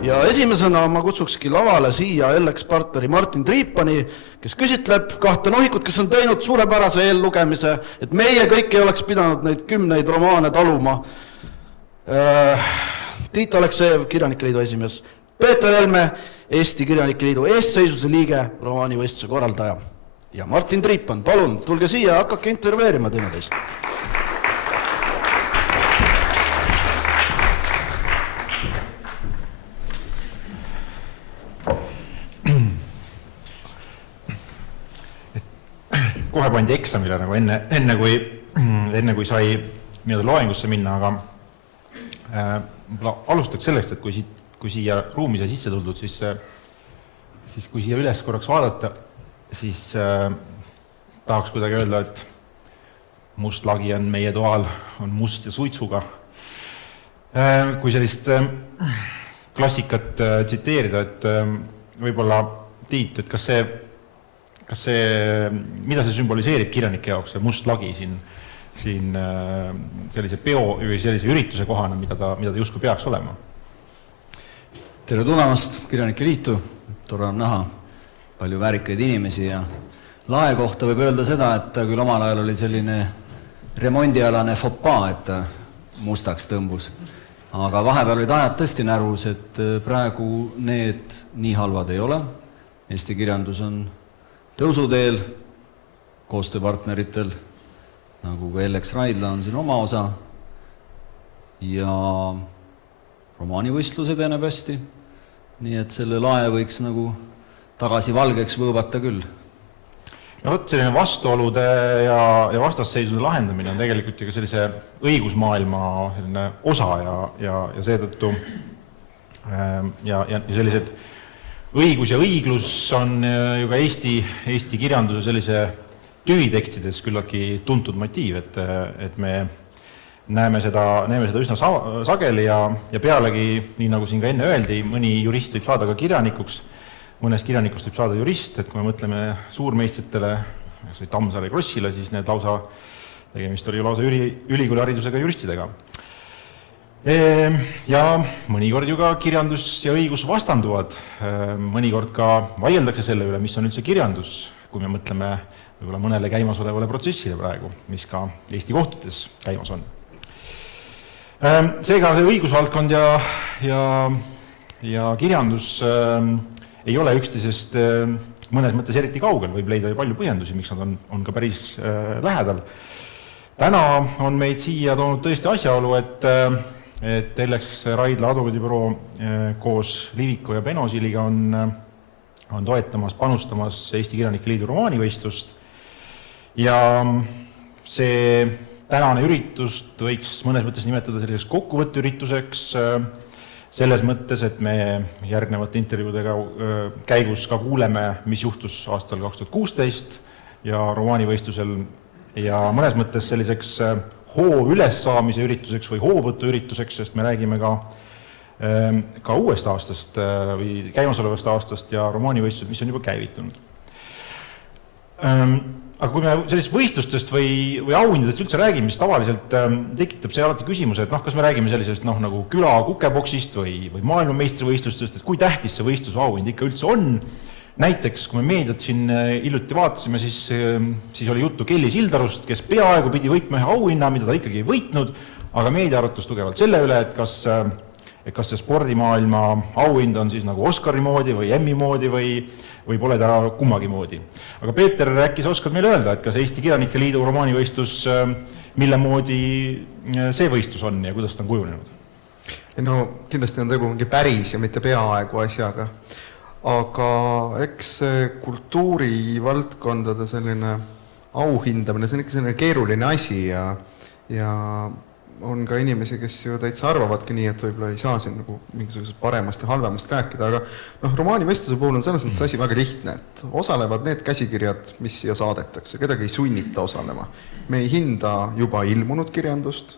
Ja esimesena ma kutsukski lavale siia LX partneri Martin Triipani, kes küsitleb kahte nohikut, kes on teinud suurepärase eellugemise, et meie kõik ei oleks pidanud neid 10 romaane taluma. Tiit Aleksejev, Kirjanike Liidu esimees, Peeter Helme, Eesti Kirjanike Liidu eestseisuse liige, romaanivõistluse korraldaja. Ja Martin Triipan, palun, tulge siia ja hakake intervjueerima teineteist. Kohe pandi eksamile nagu enne kui sai loengusse minna, aga alustaks sellest, et kui siia ruumi sai sisse tuldud, siis kui siia üles korraks vaadata, siis tahaks kuidagi öelda, et must lagi on meie toal, on must ja suitsuga. Kui sellist klassikat tsiteerida, et võib-olla Tiit, et kas see, mida see sümboliseerib kirjanike jaoks, see must lagi siin sellise peo või sellise ürituse kohana, mida ta justkui peaks olema? Tere tulemast Kirjanike Liitu, tore on näha palju väärikaid inimesi ja lae kohta võib öelda seda, et ta küll omal ajal oli selline remondialane fopa, et ta mustaks tõmbus. Aga vahepeal olid ajad tõesti närvus, et praegu need nii halvad ei ole. Eesti kirjandus on tõusuteel, koostööpartneritel, nagu ka LX Raidla on siin oma osa ja romaanivõistlus edeneb hästi, nii et selle lae võiks nagu tagasi valgeks võõbata küll. Ja selline vastuolude ja vastasseisude lahendamine on tegelikult ka sellise õigusmaailma selline osa ja seetõttu ja sellised õigus ja õiglus on ju ka Eesti kirjanduse sellise tüvitekstides küllaltki tuntud motiiv, et me näeme seda üsna sageli ja pealegi, nii nagu siin ka enne öeldi, mõni jurist võib saada ka kirjanikuks, mõnest kirjanikust võib saada jurist, et kui me mõtleme suurmeistritele, Tammsaare ja Krossile, siis need tegemist oli ju lausa ülikooliharidusega juristidega. Ja mõnikord ju ka kirjandus ja õigus vastanduvad, mõnikord ka vaieldakse selle üle, mis on üldse kirjandus, kui me mõtleme võib-olla mõnele käimasolevale protsessile praegu, mis ka Eesti kohtutes käimas on. Seega see õigusvaldkond ja kirjandus ei ole üksteisest mõnes mõttes eriti kaugel, võib leida palju põhjendusi, miks nad on ka päris lähedal. Täna on meid siia toonud tõesti asjaolu, et LX Raidla advokaadibüroo koos Liviko ja Benosiliga on panustamas Eesti Kirjanike Liidu romaanivõistlust ja see tänane üritust võiks mõnes mõttes nimetada selliseks kokkuvõtteürituseks selles mõttes, et me järgnevate intervjuudega käigus ka kuuleme, mis juhtus aastal 2016 ja romaanivõistlusel ja mõnes mõttes selliseks hoo ülessaamise ürituseks või hoovõtu ürituseks, sest me räägime ka uuest aastast või käimasolevast aastast ja romaanivõistlused, mis on juba käivitunud. Aga kui me sellist võistlustest või auhindadest üldse räägime, siis tavaliselt tekitab see alati küsimuse, et kas me räägime sellisest nagu küla kukeboksist või maailmameistrivõistlustest, et kui tähtis see võistluse auhind ikka üldse on. Näiteks, kui me meediat siin hiljuti vaatasime, siis oli juttu Kelly Sildarust, kes peaaegu pidi võitma ühe auhinna, mida ta ikkagi ei võitnud, aga meedia arutas tugevalt selle üle, et kas see spordimaailma auhind on siis nagu Oscari moodi või Emmy moodi või pole ta kummagi moodi. Aga Peeter, äkki sa oskad meile öelda, et kas Eesti Kirjanike Liidu romaanivõistlus, mille moodi see võistlus on ja kuidas ta on kujunenud? No kindlasti on tegu mingi päris ja mitte peaaegu asjaga. Aga eks kultuurivaldkondade selline auhindamine, see on ikka selline keeruline asi ja on ka inimesi, kes ju täitsa arvavadki nii, et võib-olla ei saa siin nagu mingisugusest paremast ja halvemast rääkida, aga romaanivõistluse puhul on selles mõttes asi väga lihtne, et osalevad need käsikirjad, mis siia saadetakse, kedagi ei sunnita osalema. Me ei hinda juba ilmunud kirjandust,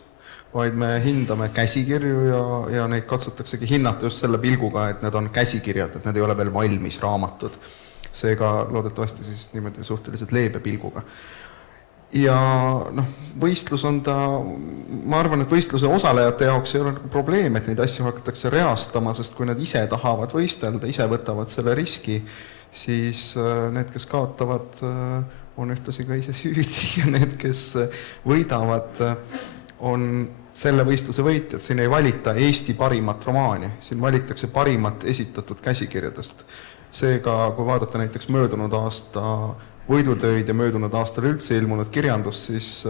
vaid me hindame käsikirju ja neid katsutaksegi hinnata just selle pilguga, et need on käsikirjad, et need ei ole veel valmis raamatud. Seega loodetavasti siis niimoodi suhteliselt leebe pilguga. ja noh, võistlus on ta, ma arvan, et võistluse osalejate jaoks ei ole nagu probleem, et neid asju hakatakse reastama, sest kui nad ise tahavad võistelda, ise võtavad selle riski, siis need, kes kaotavad, on ühtlasi ka ise süüdi ja need, kes võidavad, on selle võistluse võitjad. Siin ei valita Eesti parimat romaani, siin valitakse parimat esitatud käsikirjadest. Seega, kui vaadata näiteks möödunud aasta võidutöid ja möödunud aastal üldse ilmunud kirjandus, siis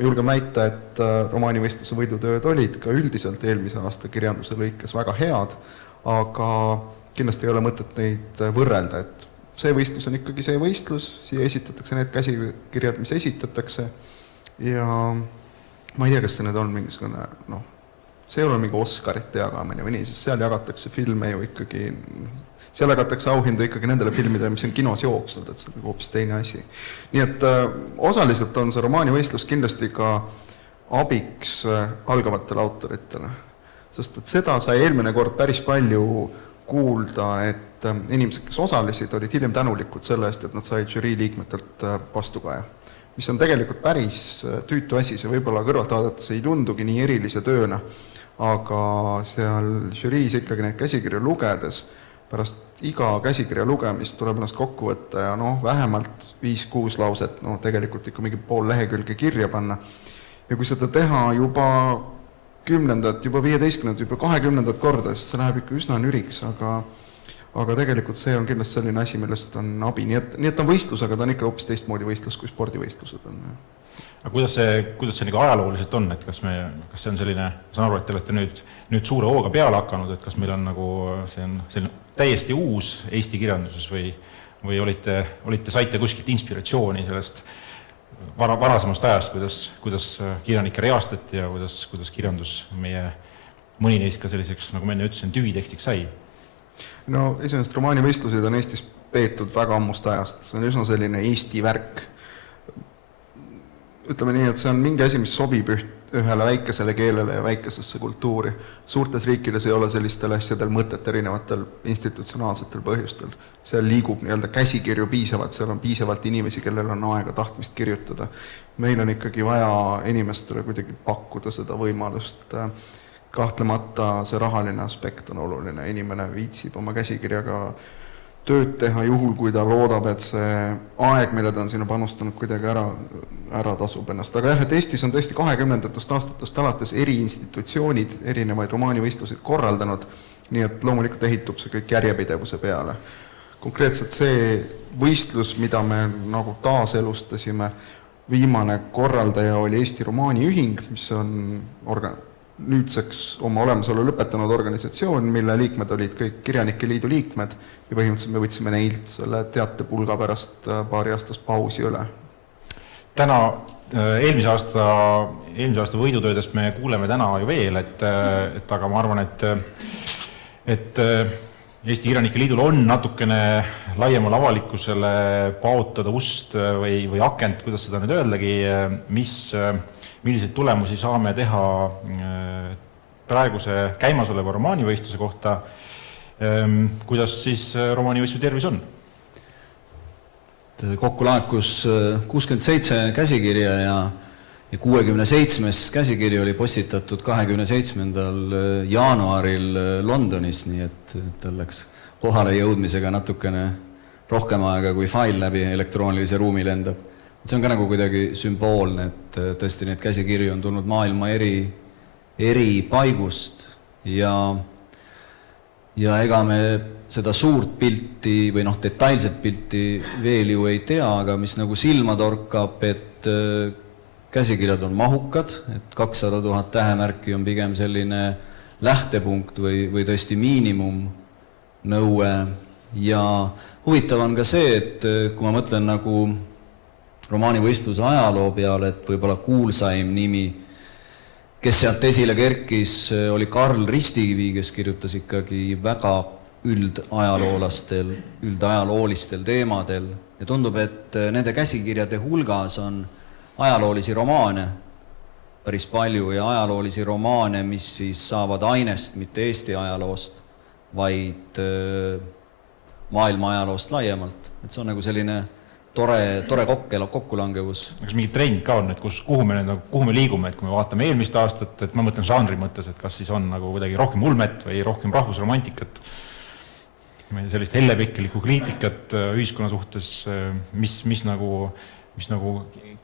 julgen väita, et romaanivõistluse võidutööd olid ka üldiselt eelmise aasta kirjanduse lõikes väga head, aga kindlasti ei ole mõtet neid võrrelda, et see võistlus on ikkagi see võistlus, siia esitatakse need käsikirjad, mis esitatakse ja ma ei tea, kas see nüüd on mingisugune, see ei ole mingi Oscarite jagamine või nii, sest seal jagatakse filme ju ikkagi, seal jagatakse auhindu ikkagi nendele filmidele, mis on kinos jooksnud, et see on hoopis teine asi. Nii et osaliselt on see romaanivõistlus kindlasti ka abiks algavatele autoritele, sest et seda sai eelmine kord päris palju kuulda, et inimesed, kes osalesid, olid hiljem tänulikud selle eest, et nad said žürii liikmetelt vastukaja, mis on tegelikult päris tüütu asi, see võib-olla kõrvalt vaadates ei tundugi nii erilise tööna, aga seal žüriis ikkagi neid käsikirju lugedes pärast iga käsikirja lugemist tuleb ennast kokku võtta ja vähemalt 5-6 lauset, tegelikult ikka mingi pool lehekülge kirja panna. Ja kui seda teha juba 10., juba 15., juba 20. korda, siis see läheb ikka üsna nüriks, aga tegelikult see on kindlasti selline asi, millest on abi. Nii et on võistlus, aga ta on ikka hoopis teistmoodi võistlus, kui spordivõistlused on. Aga kuidas see nagu ajalooliselt on, et kas see on selline, saan aru, et te olete nüüd suure hooga peale hakanud, et kas meil on nagu see on selline täiesti uus Eesti kirjanduses või saite kuskilt inspiratsiooni sellest varasemast ajast, kuidas kirjanikke reastati ja kuidas kirjandus mõni neist ka selliseks, nagu ma enne ütlesin, tüvitekstiks sai? Esimest romaanivõistluseid on Eestis peetud väga ammust ajast, see on üsna selline Eesti värk. Ütleme nii, et see on mingi asi, mis sobib ühele väikesele keelele ja väikesesse kultuuri. Suurtes riikides ei ole sellistel asjadel mõtet erinevatel institutsionaalsetel põhjustel. Seal liigub käsikirju piisavalt, seal on piisavalt inimesi, kellel on aega tahtmist kirjutada. Meil on ikkagi vaja inimestele kuidagi pakkuda seda võimalust. Kahtlemata see rahaline aspekt on oluline. Inimene viitsib oma käsikirjaga tööd teha juhul, kui ta loodab, et see aeg, mille ta on sinna panustanud, kuidagi ära tasub ennast. Aga jah, et Eestis on tõesti 20. aastatest alates eri institutsioonid erinevaid romaanivõistluseid korraldanud, nii et loomulikult ehitub see kõik järjepidevuse peale. Konkreetselt see võistlus, mida me nagu taaselustasime, viimane korraldaja oli Eesti Romaaniühing, mis on nüüdseks oma olemasolu lõpetanud organisatsioon, mille liikmed olid kõik Kirjanike Liidu liikmed ja põhimõtteliselt me võtsime neilt selle teatepulga pärast paari aastast pausi üle. Täna, eelmise aasta võidutöödest me kuuleme täna ju veel, et aga ma arvan, et Eesti Kirjanike Liidul on natukene laiemale avalikkusele paotada ust või akent, kuidas seda nüüd öeldagi, milliseid tulemusi saame teha praeguse käimasoleva romaanivõistluse kohta, kuidas siis romaanivõistluse tervis on? Kokku laekus 67 käsikirja ja 67. käsikiri oli postitatud 27. jaanuaril Londonis, nii et tal läks kohale jõudmisega natukene rohkem aega, kui fail läbi elektroonilise ruumi lendab. See on ka nagu kuidagi sümboolne, et tõesti need käsikirju on tulnud maailma eri paigust ja ega me seda suurt pilti või detailset pilti veel ju ei tea, aga mis nagu silma torkab, et käsikirjad on mahukad, et 200 000 tähemärki on pigem selline lähtepunkt või tõesti miinimumnõue ja huvitav on ka see, et kui ma mõtlen nagu romaanivõistluse ajaloo peale, et võib-olla kuulsaim nimi, kes sealt esile kerkis, oli Karl Ristikivi, kes kirjutas ikkagi väga üldajaloollistel teemadel ja tundub, et nende käsikirjade hulgas on ajaloolisi romaane päris palju ja ajaloolisi romaane, mis siis saavad ainest mitte Eesti ajaloost, vaid maailma ajaloost laiemalt. Et see on nagu selline tore kokkulangevus. Kas mingi trend ka on, et kuhu me liigume, et kui me vaatame eelmist aastat, et ma mõtlen žanri mõttes, et kas siis on nagu kuidagi rohkem ulmet või rohkem rahvusromantikat, sellist hellepikkelikku kriitikat ühiskonna suhtes, mis nagu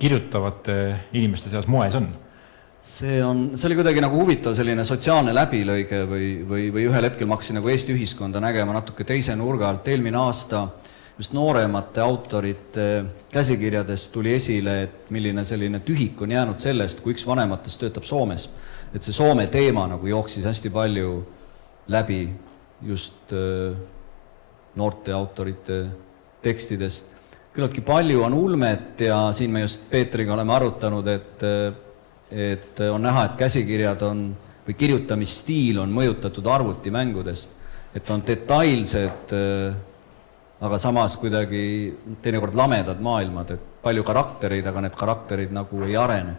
kirjutavate inimeste seas moes on? See oli kuidagi nagu huvitav selline sotsiaalne läbilõige või ühel hetkel ma hakkasin nagu Eesti ühiskonda nägema natuke teise nurga alt. Eelmine aasta just nooremate autorite käsikirjadest tuli esile, et milline selline tühik on jäänud sellest, kui üks vanematest töötab Soomes. Et see Soome teema nagu jooksis hästi palju läbi just noorte autorite tekstidest. Küllaltki palju on ulmet ja siin me just Peetriga oleme arutanud, et on näha, et käsikirjad või kirjutamisstiil on mõjutatud arvutimängudest, et on detailsed, aga samas kuidagi teinekord lamedad maailmad, et palju karaktereid, aga need karakterid nagu ei arene.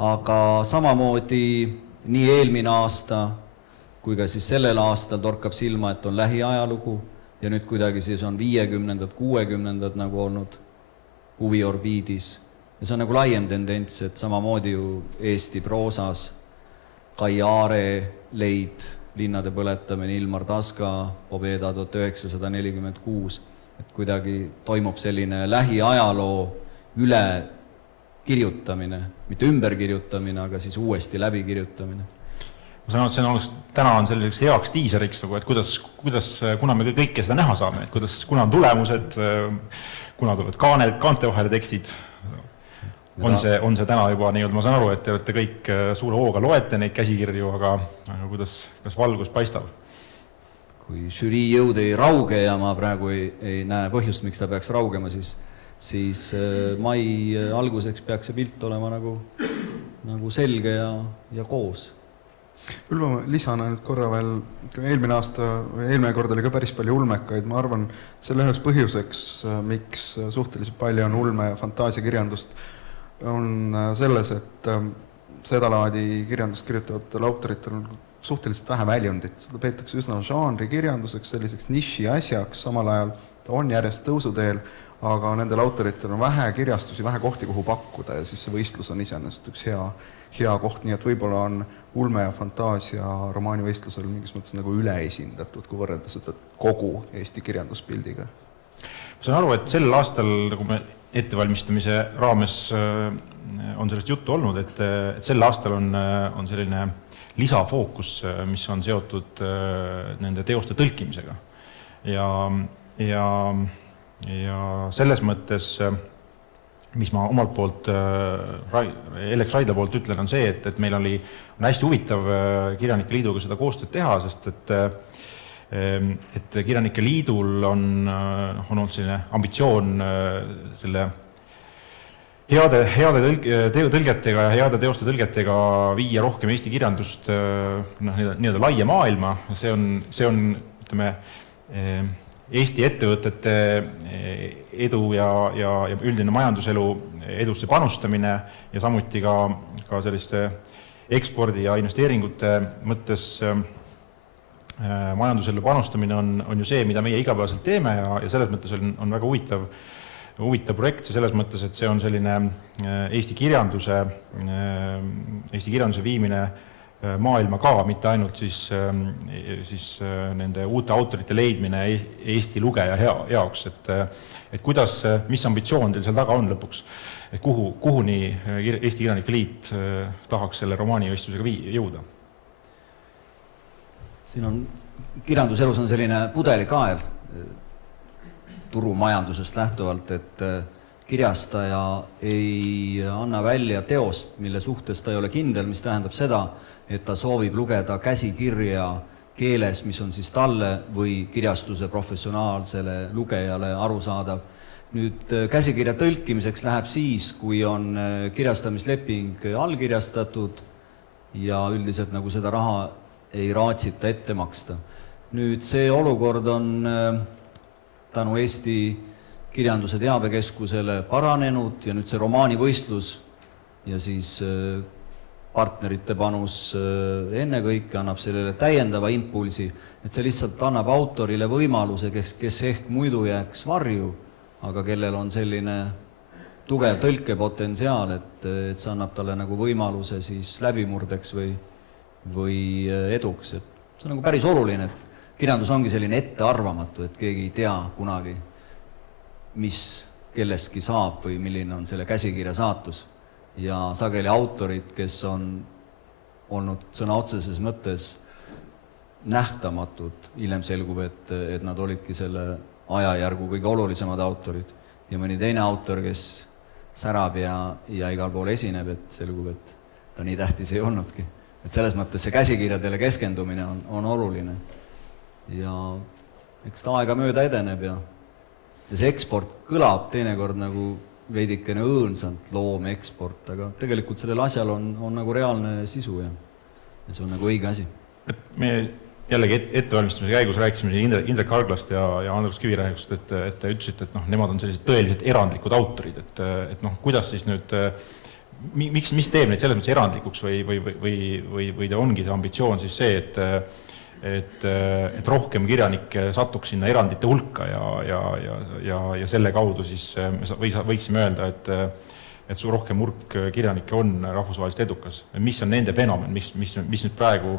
Aga samamoodi nii eelmine aasta kui ka siis sellel aastal torkab silma, et on lähiajalugu ja nüüd kuidagi siis on 50-ndad, 60-ndad nagu olnud huviorbiidis. Ja see on nagu laiem tendents, et samamoodi ju Eesti proosas Kai Aare leid, Linnade põletamine, Ilmar Taska, Pobeda 1946, et kuidagi toimub selline lähiajaloo üle kirjutamine, mitte ümberkirjutamine, aga siis uuesti läbikirjutamine. Ma saan aru, et täna on selliseks heaks tiiseriks, et kuna me kõike seda näha saame, et kuna on tulemused, kuna tulevad kaante vahele tekstid, on see täna juba nii-öelda, ma saan aru, et te olete kõik suure hooga loete neid käsikirju, aga kas valgus paistab? Kui žürii jõud ei rauge ja ma praegu ei näe põhjust, miks ta peaks raugema, siis mai alguseks peaks see pilt olema nagu selge ja koos. Küll ma lisan ainult korra veel, eelmine kord oli ka päris palju ulmekaid, ma arvan, selle üheks põhjuseks, miks suhteliselt palju on ulme ja fantaasiakirjandust, on selles, et seda laadi kirjandust kirjutavatel autoritel on suhteliselt vähe väljundit, seda peetakse üsna žanri kirjanduseks, selliseks niši asjaks, samal ajal ta on järjest tõusuteel, aga nendel autoritel on vähe kirjastusi, vähe kohti, kuhu pakkuda ja siis see võistlus on iseenesest üks hea koht, nii et võib-olla on ulme ja fantaasia romaanivõistlusel mingis mõttes nagu üleesindatud, kui võrreldes kogu Eesti kirjanduspildiga. Ma saan aru, et sel aastal, nagu me ettevalmistamise raames on sellest juttu olnud, et sel aastal on selline lisafookus, mis on seotud nende teoste tõlkimisega. Ja selles mõttes, mis ma omalt poolt, Eleks Raidla poolt ütlen, on see, et meil on hästi huvitav Kirjanike Liiduga seda koostööd teha, sest et Kirjanike Liidul on olnud selline ambitsioon selle heade tõlgetega ja heade teoste tõlgetega viia rohkem Eesti kirjandust nii-öelda laia maailma. See on, ütleme, Eesti ettevõtete edu ja üldine majanduselu edusse panustamine ja samuti ka selliste ekspordi ja investeeringute mõttes majanduselu panustamine on ju see, mida meie igapäevaselt teeme ja selles mõttes on väga huvitav projekt ja selles mõttes, et see on selline Eesti kirjanduse viimine maailma ka, mitte ainult siis nende uute autorite leidmine Eesti lugeja jaoks, et mis ambitsioon teil seal taga on lõpuks, et kuhuni Eesti Kirjanike Liit tahaks selle romaanivõistlusega jõuda? Siin on, kirjanduselus on selline pudelikael turumajandusest lähtuvalt, et kirjastaja ei anna välja teost, mille suhtes ta ei ole kindel, mis tähendab seda, et ta soovib lugeda käsikirja keeles, mis on siis talle või kirjastuse professionaalsele lugejale arusaadav. Nüüd käsikirja tõlkimiseks läheb siis, kui on kirjastamisleping allkirjastatud ja üldiselt nagu seda raha ei raatsita ette maksta. Nüüd see olukord on tänu Eesti Kirjanduse Teabekeskusele paranenud ja nüüd see romaanivõistlus ja siis partnerite panus ennekõike annab sellele täiendava impulsi, et see lihtsalt annab autorile võimaluse, kes ehk muidu jääks varju, aga kellel on selline tugev tõlkepotentsiaal, et see annab talle nagu võimaluse siis läbimurdeks või eduks. Et see on nagu päris oluline, et kirjandus ongi selline ettearvamatu, et keegi ei tea kunagi, mis kellestki saab või milline on selle käsikirja saatus. Ja sageli autorid, kes on olnud sõna otseses mõttes nähtamatud, hiljem selgub, et nad olidki selle ajajärgu kõige olulisemad autorid. Ja mõni teine autor, kes särab ja igal pool esineb, et selgub, et ta nii tähtis ei olnudki. Et selles mõttes see käsikirjadele keskendumine on oluline. Ja eks ta aega mööda edeneb ja see eksport kõlab teinekord nagu veidikene õõnsalt, loom eksport, aga tegelikult sellel asjal on nagu reaalne sisu ja see on nagu õige asi. Et me jällegi ettevalmistamise käigus rääkisime Indrek Harglast ja Andrus Kivirähust, et te ütlesite, et nemad on sellised tõeliselt erandlikud autorid, et kuidas siis nüüd, mis teeb neid selles mõttes erandlikuks või ta ongi see ambitsioon siis see, et rohkem kirjanikke satuks sinna erandite hulka ja selle kaudu siis võiksime öelda, et su rohkem hulk kirjanikke on rahvusvaheliselt edukas. Mis on nende fenomen, mis nüüd praegu,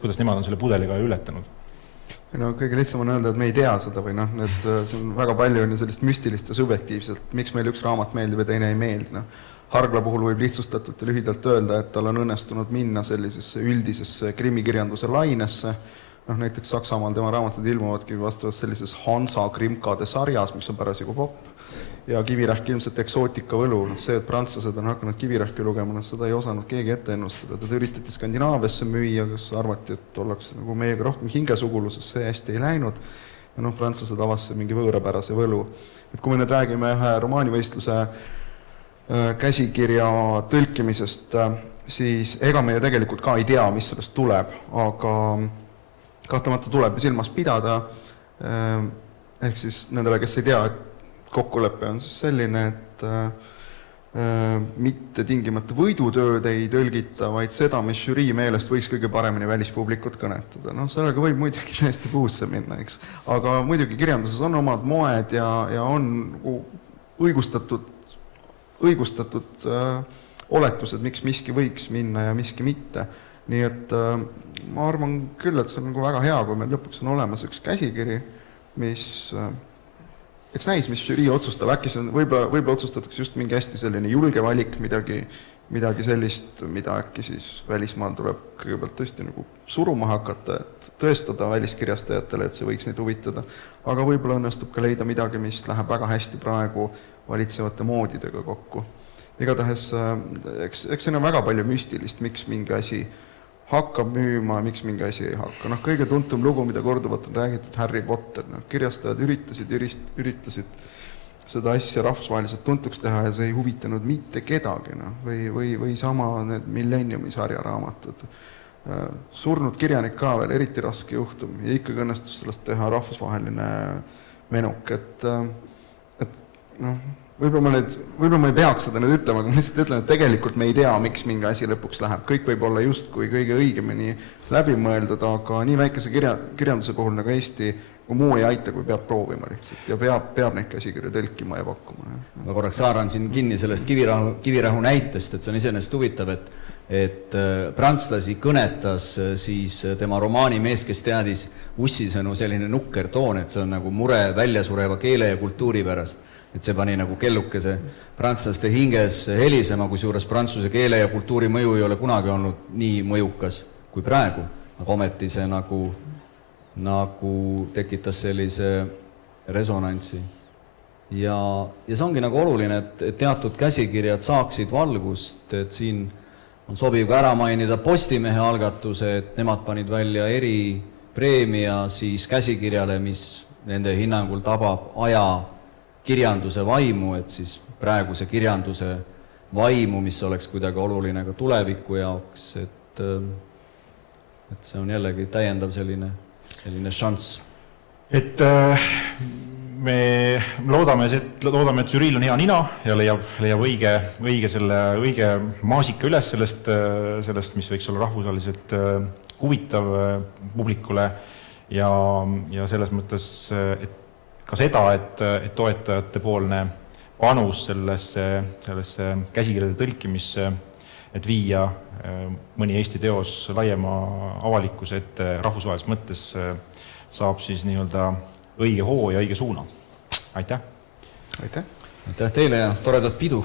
kuidas nemad on selle pudeliga ületanud? No kõige lihtsam on öelda, et me ei tea seda või see on väga palju sellist müstilist ja subjektiivselt, miks meil üks raamat meeldib ja teine ei meeldi. Hargla puhul võib lihtsustatult ja lühidalt öelda, et tal on õnnestunud minna sellisesse üldisesse krimikirjanduse lainesse. Näiteks Saksamaal tema raamatud ilmuvadki vastavalt sellises Hansa krimkade sarjas, mis on parasjagu popp. Ja Kivirähk ilmselt eksootika võlu. See, et prantslased on hakanud Kivirähki lugema, seda ei osanud keegi ette ennustada. Ta üritati Skandinaaviasse müüa, kus arvati, et ollakse nagu meiega rohkem hingesuguluses, see hästi ei läinud. Ja prantslased avastasid mingi võõrapärase võlu. Et kui me nüüd räägime ühe romaanivõistluse käsikirja tõlkimisest, siis ega me tegelikult ka ei tea, mis sellest tuleb, aga kahtlemata tuleb silmas pidada, ehk siis nendele, kes ei tea, kokkulepe on siis selline, et mitte tingimata võidutööd ei tõlgita, vaid seda, mis žürii meelest võiks kõige paremini välispublikut kõnetada. Sellega võib muidugi täiesti puusse minna, eks. Aga muidugi kirjanduses on omad moed ja on õigustatud oletused, miks miski võiks minna ja miski mitte. Nii et ma arvan küll, et see on nagu väga hea, kui meil lõpuks on olemas üks käsikiri, mis eks näis, mis žürii otsustab. Äkki see on, võib-olla otsustatakse just mingi hästi selline julge valik, midagi sellist, mida äkki siis välismaal tuleb kõigepealt tõesti nagu suruma hakata, et tõestada väliskirjastajatele, et see võiks neid huvitada. Aga võib-olla õnnestub ka leida midagi, mis läheb väga hästi praegu valitsevate moodidega kokku. Igatahes, eks siin on väga palju müstilist, miks mingi asi hakkab müüma ja miks mingi asi ei hakka. Kõige tuntum lugu, mida korduvalt on räägitud, Harry Potter. Kirjastajad üritasid seda asja rahvusvaheliselt tuntuks teha ja see ei huvitanud mitte kedagi. Või sama need Millenniumi sarjaraamatud. Surnud kirjanik ka veel, eriti raske juhtum ja ikkagi õnnestus sellest teha rahvusvaheline menuk. Võib-olla ma ei peaks seda nüüd ütlema, aga ma lihtsalt ütlen, et tegelikult me ei tea, miks mingi asi lõpuks läheb. Kõik võib olla justkui kõige õigemini läbi mõeldud, aga nii väikese kirjanduse puhul nagu Eesti, kui muu ei aita, kui peab proovima lihtsalt ja peab neid käsikirju tõlkima ja pakkuma. Ma korraks haaran siin kinni sellest Kivirähu näitest, et see on iseenesest huvitav, et prantslasi kõnetas siis tema romaani Mees, kes teadis Ussisõnu selline nukker toon, et see on nagu mure väljasureva keele ja kultuuri pärast. Et see pani nagu kellukese prantslaste hinges helisema, kusjuures prantsuse keele ja kultuuri mõju ei ole kunagi olnud nii mõjukas kui praegu. Aga ometi see nagu tekitas sellise resonantsi. Ja see ongi nagu oluline, et teatud käsikirjad saaksid valgust, et siin on sobiv ka ära mainida Postimehe algatuse, et nemad panid välja eripreemia siis käsikirjale, mis nende hinnangul tabab aja kirjanduse vaimu, et siis praeguse kirjanduse vaimu, mis oleks kuidagi oluline ka tuleviku jaoks, et see on jällegi täiendav selline šanss. Et me loodame, et žüriil on hea nina ja leiab õige maasika üles sellest, mis võiks olla rahvusvaheliselt huvitav publikule ja selles mõttes, et ka seda, et toetajate poolne panus sellesse käsikirjade tõlkimisse, et viia mõni Eesti teos laiema avalikkuse ette rahvusvahelises mõttes, saab siis nii-öelda õige hoo ja õige suuna. Aitäh! aitäh! Aitäh teile ja toredat pidu!